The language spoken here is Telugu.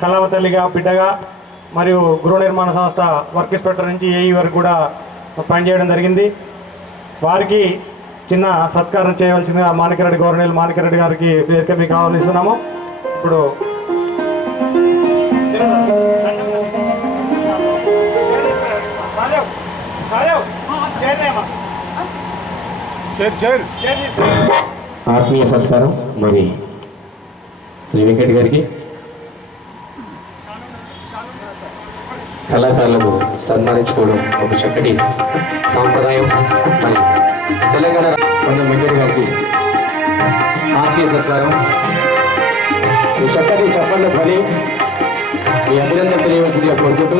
కళావతల్లిగా బిడ్డగా మరియు గృహ నిర్మాణ సంస్థ వర్క్ ఇన్స్పెక్టర్ నుంచి ఏఈ వరకు కూడా పనిచేయడం జరిగింది. వారికి చిన్న సత్కారం చేయవలసిందిగా మాణికరెడ్డి గవర్నర్ మాణికరెడ్డి గారికి వేదిక మీకు ఆహ్వానిస్తున్నాము ఇప్పుడు ఆత్మీయ సత్కారం మరి శ్రీ వెంకట్ గారికి. కళాకారులను సన్మానించుకోవడం ఒక చక్కటి సాంప్రదాయం. మరి తెలంగాణ కొండ వెంకట్ గారికి ఆత్మీయ సత్కారం. ఈ చక్కటి చెప్పండి పని మీ అభినందన తెలియవలసిందిగా కోరుకుంటూ